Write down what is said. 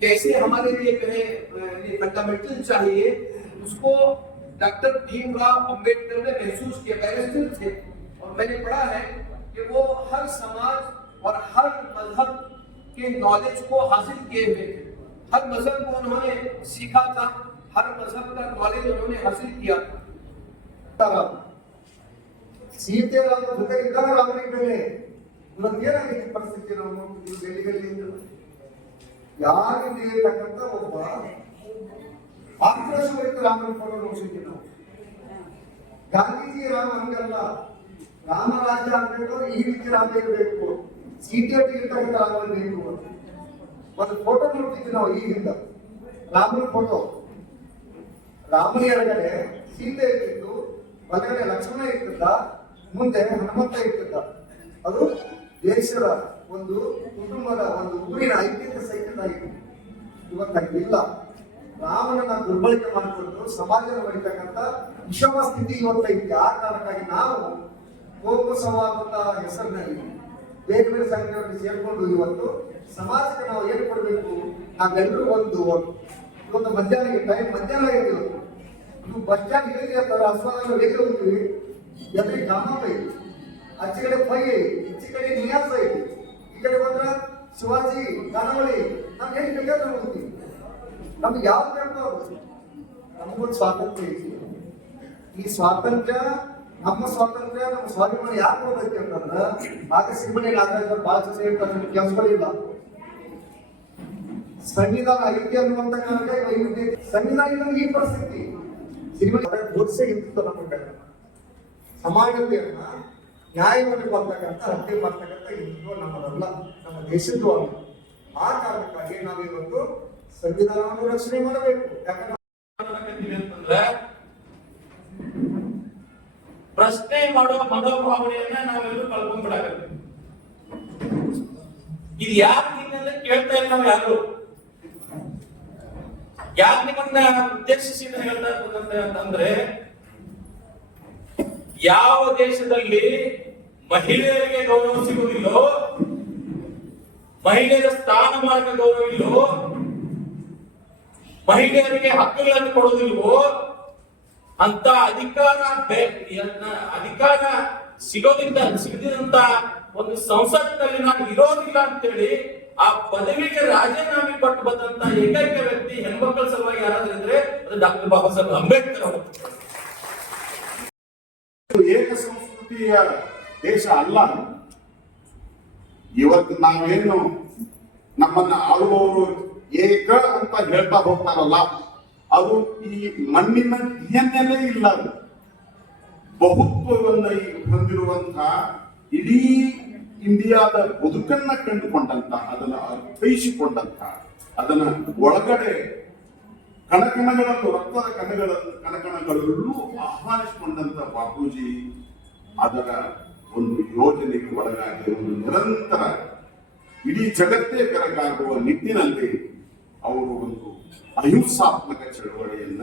कैसे हमारे लिए कहे फंडामेंटल चाहिए, उसको डॉक्टर भीमराव अंबेडकर ने महसूस किया। बैरिस्टर थे और मैंने पढ़ा है कि वो हर समाज और हर मजहब के नॉलेज को हासिल किए हुए थे। हर मजहब को उन्होंने सीखा था, हर मजहब का नॉलेज उन्होंने हासिल किया था। सीते जೊತೆ ಇದ್ದಾಗ ರಾಮನಿಗೆ ಬೆಲೆ ಇವತ್ತೇನಾಗಿದೆ ಪರಿಸ್ಥಿತಿ? ನಾವು ಡೆಲ್ಲಿಯಲ್ಲಿ ಯಾರಿಗೆ ಇರ್ತಕ್ಕಂಥ ಒಬ್ಬ ಆಕ್ರೋಶಭರಿತ ರಾಮನ ಫೋಟೋ ನೋಡ್ಸಿದ್ವಿ ನಾವು. ಗಾಂಧೀಜಿ ರಾಮ ಹಂಗಲ್ಲ, ರಾಮರಾಜ್ಯ ಆಗ್ಬೇಕು, ಈ ರೀತಿ ರಾಮ ಇರಬೇಕು, ಸೀಟೆಯಲ್ಲಿ ಇರ್ತಕ್ಕಂಥ ರಾಮ ಬೇಕು. ಒಂದು ಫೋಟೋ ನೋಡ್ತಿದ್ವಿ ನಾವು ಈಗಿಂದ, ರಾಮನ ಫೋಟೋ. ರಾಮನ ಎಡಗಡೆ ಸೀತೆ ಇರ್ತಿತ್ತು, ಬಲಗಡೆ ಲಕ್ಷ್ಮಣ ಇರ್ತಿದ್ದ, ಮುಂದೆ ಹನುಮಂತ ಇರ್ತಿದ್ದ. ಅದು ದೇಶದ ಒಂದು ಕುಟುಂಬದ ಒಂದು ಊರಿನ ಐಕ್ಯತೆ ಸಹಿತದಾಗಿತ್ತು. ಇವತ್ತಾಗಿಲ್ಲ. ರಾಮನನ್ನ ದುರ್ಬಳಕೆ ಮಾಡಿಕೊಂಡು ಸಮಾಜದ ಬರೀತಕ್ಕಂಥ ವಿಷಮ ಸ್ಥಿತಿ ಇವತ್ತೈತಿ. ಆ ಕಾರಣಕ್ಕಾಗಿ ನಾವು ಕೋಪ ಸಂವಾದ ಹೆಸರಿನಲ್ಲಿ ಬೇರೆ ಬೇರೆ ಸಂಘಟನೆಗಳಿಗೆ ಸೇರ್ಕೊಂಡು ಇವತ್ತು ಸಮಾಜಕ್ಕೆ ನಾವು ಏನು ಕೊಡಬೇಕು, ನಾವೆಲ್ಲರೂ ಇವತ್ತು ಮಧ್ಯಾಹ್ನ ಟೈಮ್ ಮಧ್ಯಾಹ್ನ ಆಗಿದ್ದೀವಿ. ನೀವು ಬಸ್ ಸ್ಟ್ಯಾಂಡ್ ಹೇಳಿ ಅಂತಾರೆ, ಅಸ್ವಾದ ಹೇಗೆ ಹೋಗ್ತೀವಿ, ಎದುರಿಗೆ ಗಾಮಪ್ಪ ಐತಿ, ಆಚೆ ಕಡೆ ಪೈ ಐತಿ, ಈಚೆ ಕಡೆ ನಿಯಾಸ ಐತಿ, ಈ ಕಡೆ ಬಂದ್ರ ಶಿವಾಜಿ ಗಾನವಳಿ. ನಾವು ಏನು ಬೇಕಾದ್ರೆ ಹೋಗ್ತೀವಿ, ನಮ್ಗೆ ಯಾವ್ದು ಬೇಕು ನಮಗೊಂದು ಸ್ವಾತಂತ್ರ್ಯ ಐತಿ. ಈ ಸ್ವಾತಂತ್ರ್ಯ ನಮ್ಮ ಸ್ವಾತಂತ್ರ್ಯ, ನಮ್ಮ ಸ್ವಾಭಿಮಾನ ಯಾಕೆ ಹೋಗೈತಿ ಅಂತಂದ್ರ ಆಗ ಸಿರಿಮನೆ ನಾಗರಾಜ್ ಬಹಳ ಜನ ಹೇಳ್ತಾರೆ ಕೆಲಸಗಳಿಲ್ಲ. ಸಂವಿಧಾನ ಐತಿ ಅನ್ನುವಂತ ಕಾರಣಕ್ಕೆ ಸಂವಿಧಾನ ಈ ಪರಿಸ್ಥಿತಿ ಸಿರಿಮನೆ ಬೋಧಿಸೇ ಇರ್ತಿತ್ತು. ನಮ್ಮ ಸಮಾನತೆಯನ್ನ ನ್ಯಾಯವನ್ನು ಬರ್ತಕ್ಕಂಥ ಹತ್ಯೆ ಬರ್ತಕ್ಕಂಥ ಹಿಂದೂ ನಮ್ಮದಲ್ಲ, ನಮ್ಮ ದೇಶದ್ದು ಅಲ್ಲ. ಆ ಕಾರಣಕ್ಕಾಗಿ ನಾವಿವತ್ತು ಸಂವಿಧಾನವನ್ನು ರಕ್ಷಣೆ ಮಾಡಬೇಕು. ಯಾಕಂದ್ರೆ ಪ್ರಶ್ನೆ ಮಾಡುವ ಮನೋಭಾವನೆಯನ್ನ ನಾವೆಲ್ಲರೂ ಕಳ್ಕೊಂಡ್ಬಿಡಾಕತ್ತೀವಿ. ಇದು ಯಾಕೆ ನಿನ್ನೆಲ್ಲ ಕೇಳ್ತಾ ಇಲ್ಲ ನಾವು ಯಾರು? ಯಾಕೆ ನಿಮ್ಮನ್ನ ಉದ್ದೇಶಿಸಿ ಹೇಳ್ತಾ ಇರ್ತದಂತೆ ಅಂತಂದ್ರೆ, ಯಾವ ದೇಶದಲ್ಲಿ ಮಹಿಳೆಯರಿಗೆ ಗೌರವ ಸಿಗುವುದಿಲ್ಲೋ, ಮಹಿಳೆಯರ ಸ್ಥಾನಮಾನಕ್ಕೆ ಗೌರವವಿಲ್ಲವೋ, ಮಹಿಳೆಯರಿಗೆ ಹಕ್ಕುಗಳನ್ನು ಕೊಡುವುದಿಲ್ವೋ, ಅಂತ ಅಧಿಕಾರ ಸಿಗದಿದ್ದಂತ ಒಂದು ಸಂಸತ್ನಲ್ಲಿ ನಾನು ಇರೋದಿಲ್ಲ ಅಂತೇಳಿ ಆ ಪದವಿಗೆ ರಾಜೀನಾಮೆ ಕೊಟ್ಟು ಬಂದಂತ ಏಕೈಕ ವ್ಯಕ್ತಿ ಹೆಣ್ಮಕ್ಕಳ ಸಲುವಾಗಿ ಯಾರಾದ್ರೂ ಇದ್ರೆ ಅದು ಡಾಕ್ಟರ್ ಬಾಬಾ ಸಾಹೇಬ್ ಅಂಬೇಡ್ಕರ್ ಅವರು. ಏಕ ಸಂಸ್ಕೃತಿಯ ದೇಶ ಅಲ್ಲ. ಇವತ್ತು ನಾವೇನು ನಮ್ಮನ್ನ ಆಳುವವರು ಏಕ ಅಂತ ಹೇಳ್ತಾ ಹೋಗ್ತಾರಲ್ಲ, ಅದು ಈ ಮಣ್ಣಿನ DNA ಇಲ್ಲ. ಬಹುತ್ವವನ್ನ ಹೊಂದಿರುವಂತಹ ಇಡೀ ಇಂಡಿಯಾದ ಬದುಕನ್ನ ಕಂಡುಕೊಂಡಂತ, ಅದನ್ನ ಅರ್ಥೈಸಿಕೊಂಡಂತ, ಅದನ್ನ ಒಳಗಡೆ ಕಣಕಣಗಳನ್ನು, ರಕ್ತದ ಕಣಕಣಗಳಲ್ಲೂ ಆಹ್ವಾನಿಸಿಕೊಂಡಂತ ಬಾಪೂಜಿ ಅದರ ಒಂದು ಯೋಜನೆಗೆ ಒಳಗಾಗಿ ಒಂದು ನಿರಂತರ ಇಡೀ ಜಗತ್ತೇ ಬೆರಗಾಗುವ ನಿಟ್ಟಿನಲ್ಲಿ ಅವರು ಒಂದು ಅಹಿಂಸಾತ್ಮಕ ಚಳವಳಿಯನ್ನ